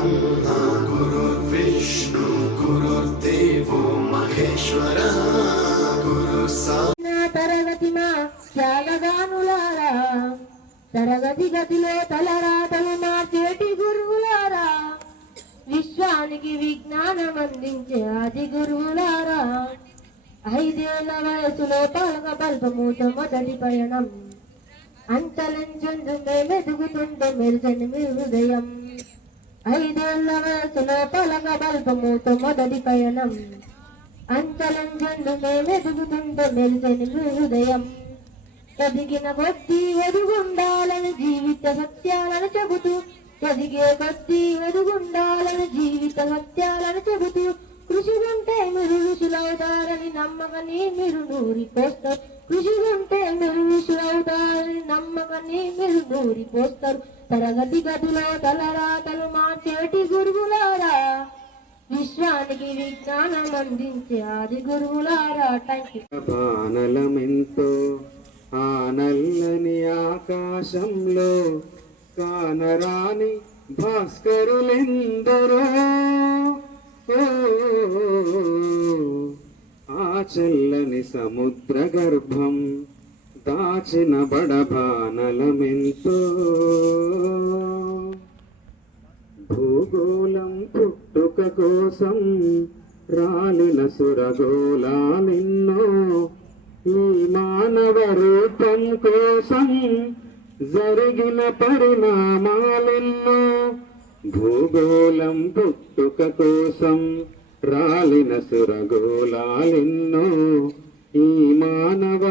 ब्रह्मा गुरुर्विष्णु गुरुर्देवो महेश्वर गुरु తరగతి మా త్యాగదానులారా తరగతి గతిలో తలరాతలు మార్చేటి గురువులారా విశ్వానికి విజ్ఞానం అందించే ఆది గురువులారా 5 ఏళ్ల వయసులో పలక పల్పమూత మొదటి పయనం అంతలంచందు మెదుగుతుంటే మెరుసని మీ హృదయం 5 ఏళ్ల వయసులో పలక పల్పమూత మొదటి పయనం అంతలంచందు మెదుగుతుంటే మెరుసని మీ హృదయం ఎదిగిన కొద్దీ ఎదుగుండాలని జీవిత సత్యాలను చెబుతూ ఎదిగే కొద్దీ ఎదుగుండాలని జీవిత సత్యాలను చెబుతూ కృషి ఉంటే మీరు ఋషులవుతారని నమ్మకని మీరు నూరిపోస్తారు కృషి ఉంటే మీరు ఋషులవుతారని నమ్మకని మీరు నూరిపోస్తారు తరగతి గదిలో తలరాతలు మార్చేటి గురువులారా విశ్వానికి విజ్ఞానం అందించే ఆది గురువులారా. బాణలమెంతో ఆ నల్లని ఆకాశంలో కానరాని భాస్కరులెందరో ఆ చల్లని సముద్ర గర్భం దాచిన బడబానలమెంతో భూగోళం పుట్టుక కోసం రాలిన సురగోళాలెన్నో ఈ మానవ రూపం కోసం జరిగిన పరిణామాలెన్నో భూగోళం పుట్టుక కోసం రాలిన సురగోళాలెన్నో ఈ మానవ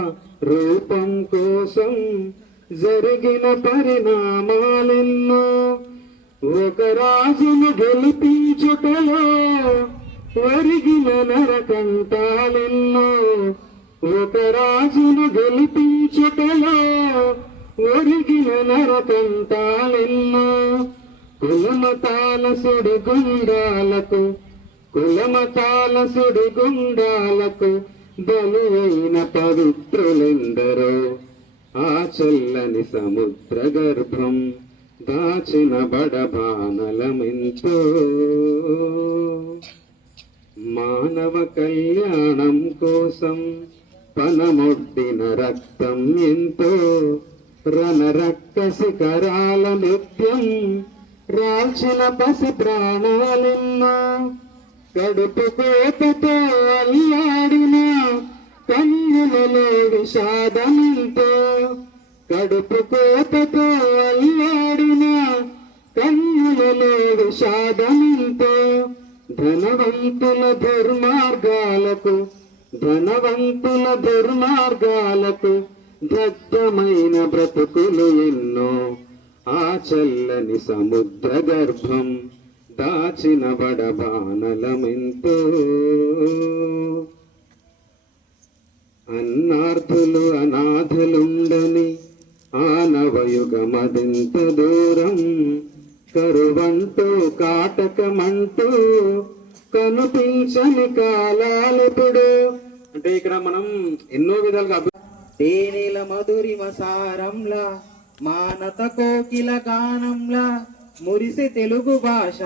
రూపం కోసం జరిగిన పరిణామాలెన్నో ఒక రాజును గెలిపించుటలో ఒరిగిన నరకంటాలెన్నో ఒక రాజును గెలిపించుటలో ఒరిగిన నరకంటాలెన్నో కులమతాల సుడిగుండాలకు బలి అయిన పవిత్రులెందరో ఆ చల్లని సముద్ర గర్భం దాచిన బడబానలమెంతో మానవ కళ్యాణం కోసం పనమొడ్డిన రక్తం ఎంతో రణరక్క శిఖరాల నృత్యం రాల్చిన పసి ప్రాణాలెన్నో కడుపు కోతతో అల్లాడిన కన్నులలో విషాదమెంతో కడుపు కోతతో అల్లాడిన కన్నులలో విషాదమెంతో ధనవంతుల దుర్మార్గాలకు దగ్ధమైన బ్రతుకులు ఎన్నో ఆ చల్లని సముద్ర గర్భం దాచిన బడబానలమెంతో అన్నార్థులు అనాథలుండని ఆనవయుగమదెంత దూరం కరువంటూ కాటకమంటూ కనిపించని కాలాలెప్పుడు అంటే ఇక్కడ మనం ఎన్నో విధాలుగా తేనెల మధురిమ సారంలా మానత కోకిల గానంలా మురిసె తెలుగు భాష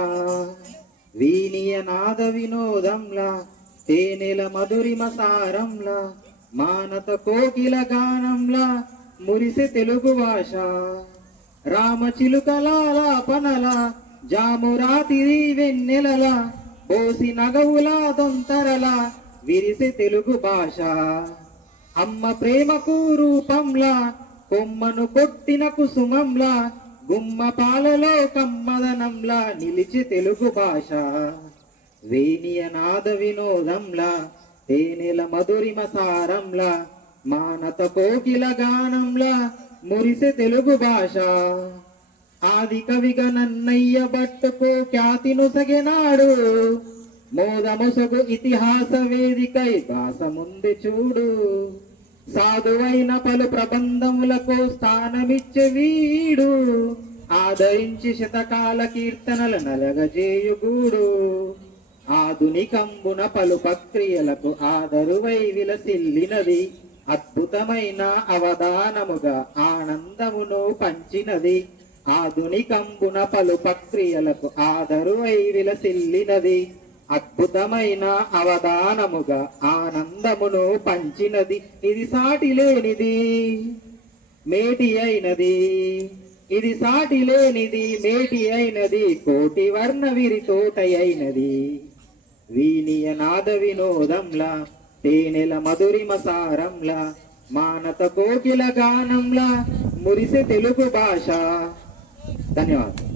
వీనియ నాద వినోదంలా తేనెల మధురిమ సారంలా మానత కోకిల గానంలా మురిసె తెలుగు భాష రామచిలుకలాపనల జామురాతిరి వెన్నెలల పోసి నగవులా దొంతరల విరిసె తెలుగు భాష అమ్మ ప్రేమకు రూపంలా కొమ్మను కొట్టిన కుసుమంలా గుమ్మ పాలలో కమ్మదనంలా నిలిచి తెలుగు భాష వేణియ నాద వినోదంలా తేనెల మధురిమ సారంలా మానత కోకిల గానంలా మురిసె తెలుగు భాష ఆది కవిగా నన్నయ్య భట్టుకు ఖ్యాతి నొసగినాడు మోదముసగు ఇతిహాస వేదికై భాష ముందు చూడు సాధువైన పలు ప్రబంధములకు స్థానమిచ్చే వీడు ఆదరించి శతకాల కీర్తనల నలగజేయుగూడు ఆధునికంబున పలు ప్రక్రియలకు ఆదరువై విలసిల్లినది అద్భుతమైన అవధానముగా ఆనందమును పంచినది ఆధునికంబున పలు ప్రక్రియలకు ఆదరువై విలసిల్లినది. అద్భుతమైన అవధానముగా ఆనందమును పంచినది. ఇది సాటి లేనిది మేటి అయినది, ఇది సాటి లేనిది మేటి అయినది, కోటి వర్ణ విరి తోట అయినది. వీనియ నాద వినోదంలా తేనెల మధురిమ సారంలా మానత కోకిల గానంలా మురిసె తెలుగు భాష. ధన్యవాదాలు.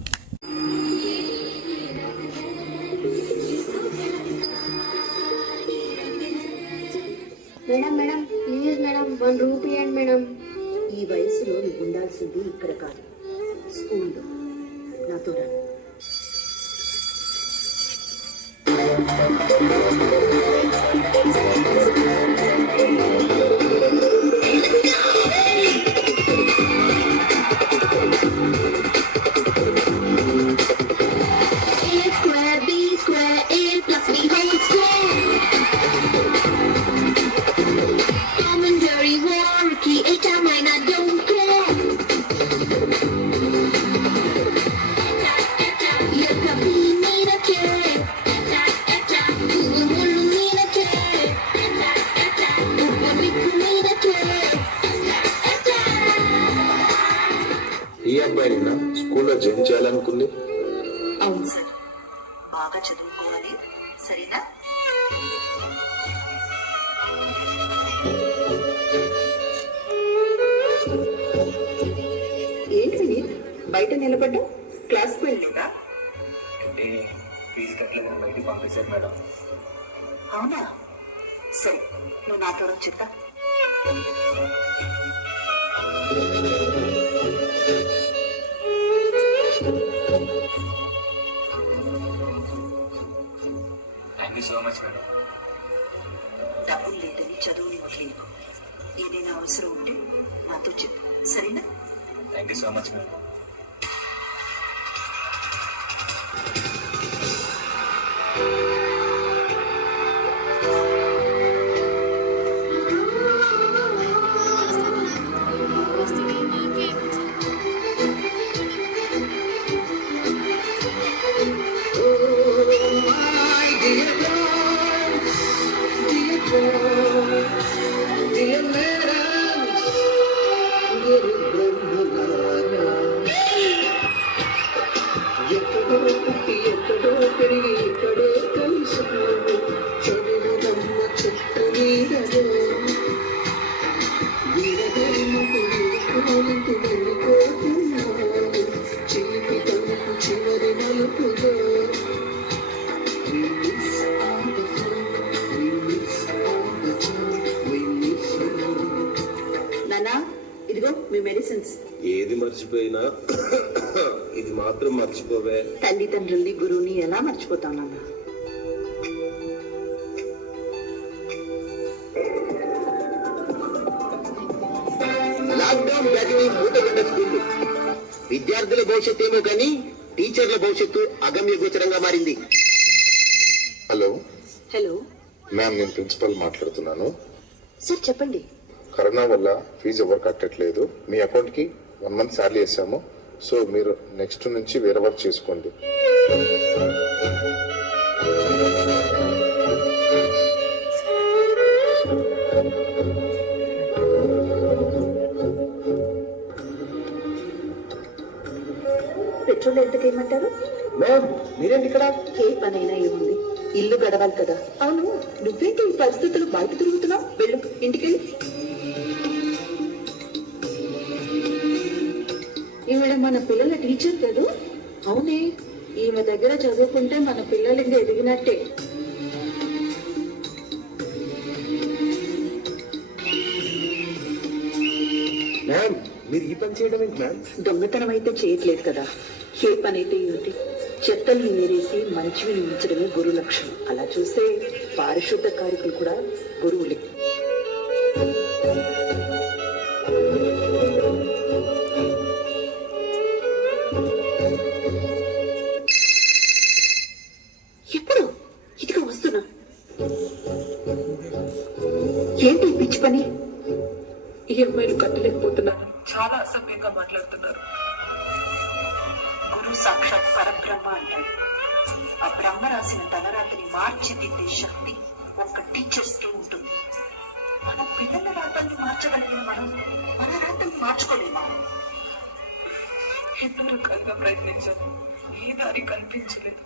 Madam madam please madam 1 rupee and madam. ఈ వయసులో నువ్వు ఉండాల్సింది ఇక్కడ కాదు, స్కూల్లో. నాతో రా. ఈ అబ్బాయినా స్కూల్లో జాయిన్ చేయాలనుకుంది. అవును సార్, బాగా చదువుకోవాలి, సరేనా? ఏంటి వినీత్, బయట నిలబడ్డా? క్లాస్కి వెళ్ళలేదా? అంటే ఫీజు కట్టలేదని బయటికి పంపించారు మేడం. అవునా? సరే, నువ్వు నాతో రా, చెప్తా. Thank you so much madam. డబ్బులు లేదని చదువుని వదిలేకు. ఏదైనా అవసరం ఉంటే నాతో చెప్పు, సరేనా? Thank you so much madam. నానా, ఇదిగో మీ మెడిసిన్స్. ఏది మర్చిపోయినా ఇది మాత్రం మర్చిపోవే. తల్లిదండ్రుల్ని, గురువుని ఎలా మర్చిపోతావు నాన్న? లాక్డౌన్ వ్యాధిని మూతగడ్డ స్కూళ్లు. విద్యార్థుల భవిష్యత్తు ఏమో కానీ టీచర్ల భవిష్యత్తు అగమ్య గోచరంగా మారింది. హలో హలో మ్యామ్, నేను ప్రిన్సిపల్ మాట్లాడుతున్నాను. సార్, చెప్పండి. కరోనా వల్ల ఫీజు ఎవరు కట్టట్లేదు. మీ అకౌంట్కి 1 మంత్ శాలరీ వేసాము. సో మీరు నెక్స్ట్ నుంచి వేరే వర్క్ చేసుకోండి. పెట్రోల్ ఎంతకేయమంటారు? మ్యామ్, మీరేంటి ఇక్కడ? ఏ పనైనా ఏముంది, ఇల్లు గడవాలి కదా. అవును, నువ్వేంటి ఈ పరిస్థితులు బయట తిరుగుతున్నావు? వెళ్ళు, ఇంటికెళ్ళి. ఈవిడ మన పిల్లల టీచర్ కదూ? అవునే, ఈమె దగ్గర చదువుకుంటే మన పిల్లలు ఇంకా ఎదిగినట్టే. మ్యామ్, మీరు ఈ పని చేయడం ఏంటి మ్యామ్? దొంగతనం అయితే చేయట్లేదు కదా, ఏ పని అయితే ఏంటి? చెత్తల్ని నేరేసి మంచివి ఉంచడమే గురు లక్ష్యం. అలా చూస్తే పారిశుద్ధ కార్మికులు కూడా గురువులే. ఎప్పుడు? ఇదిగా వస్తున్నా. ఏంటి ఈ పిచ్చి పని? ఈఎంఐలు కట్టలేకపోతున్నాను, చాలా అసభ్యంగా మాట్లాడుతున్నారు. గురు సాక్షాత్ పరబ్రహ్మ అంటారు. ఆ బ్రహ్మ రాసిన తలరాతని మార్చిదిద్దే శక్తి ఒక్క టీచర్స్కే ఉంటుంది. మన పిల్లల రాతల్ని మార్చగలిగిన మనం మన రాతల్ని మార్చుకోలేమా? ఎన్నో రకాలుగా ప్రయత్నించాను, ఏ దారి కనిపించలేదు.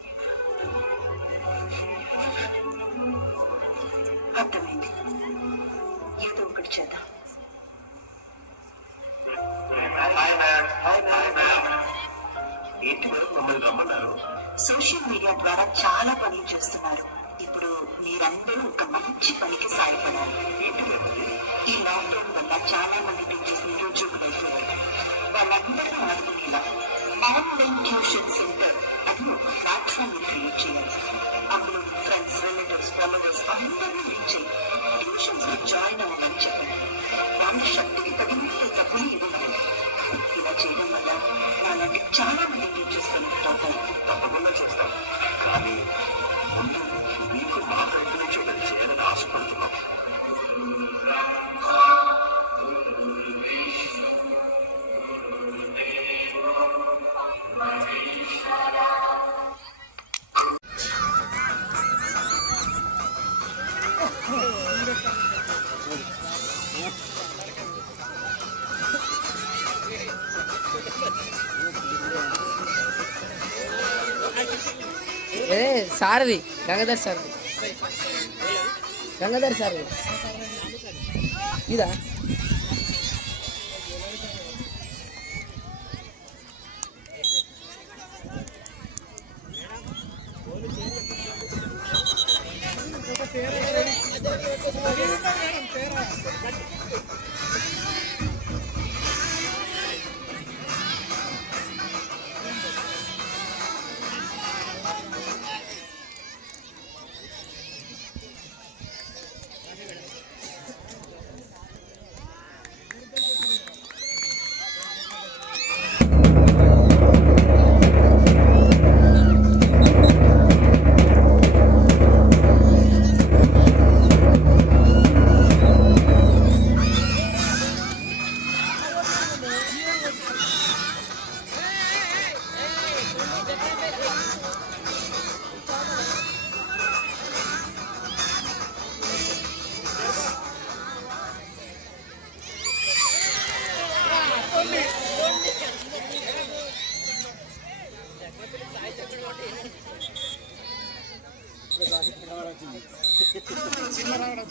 అర్థమైంది, ఏదో ఒకటి చేద్దాం. ఏంటి మేడం మమ్మల్ని రమ్మన్నారు? సోషల్ మీడియా ద్వారా చాలా పనులు చేస్తున్నారు. ఇప్పుడు మీరందరూ ఒక మంచి పనికి సాయపడాలి. ఏంటి మేడం? ఈ లాక్డౌన్ వల్ల చాలా మంది టీచర్స్ నిరుద్యోగులు అవుతున్నారు. వాళ్ళందరూ ఆదుకునేలా ఆన్లైన్ ట్యూషన్ సెంటర్ అది ఒక ప్లాట్ఫామ్ క్రియేట్ చేయాలి. అందులో ఫ్రెండ్స్, రిలేటివ్స్, ఫాలోవర్స్ అందరూ రీచ్ అయ్యి ట్యూషన్స్ లో జాయిన్ అవ్వమని చెప్పండి. వాళ్ళ శక్తికి తగినంత డబ్బులు ఇవ్వాలి. ఇలా చేయడం వల్ల వాళ్ళకి చాలా మంది టీచర్స్ కలుగుతారు. తప్పకుండా చేస్తాం, కానీ ముందు మీకు మా వైపు నుంచి ఒకటి చేయాలని ఆశపడుతున్నాం. ఏ సారది గంగాధర్ సార్ది, గంగాధర్ సార్ది ఇదా సినిమా రావడం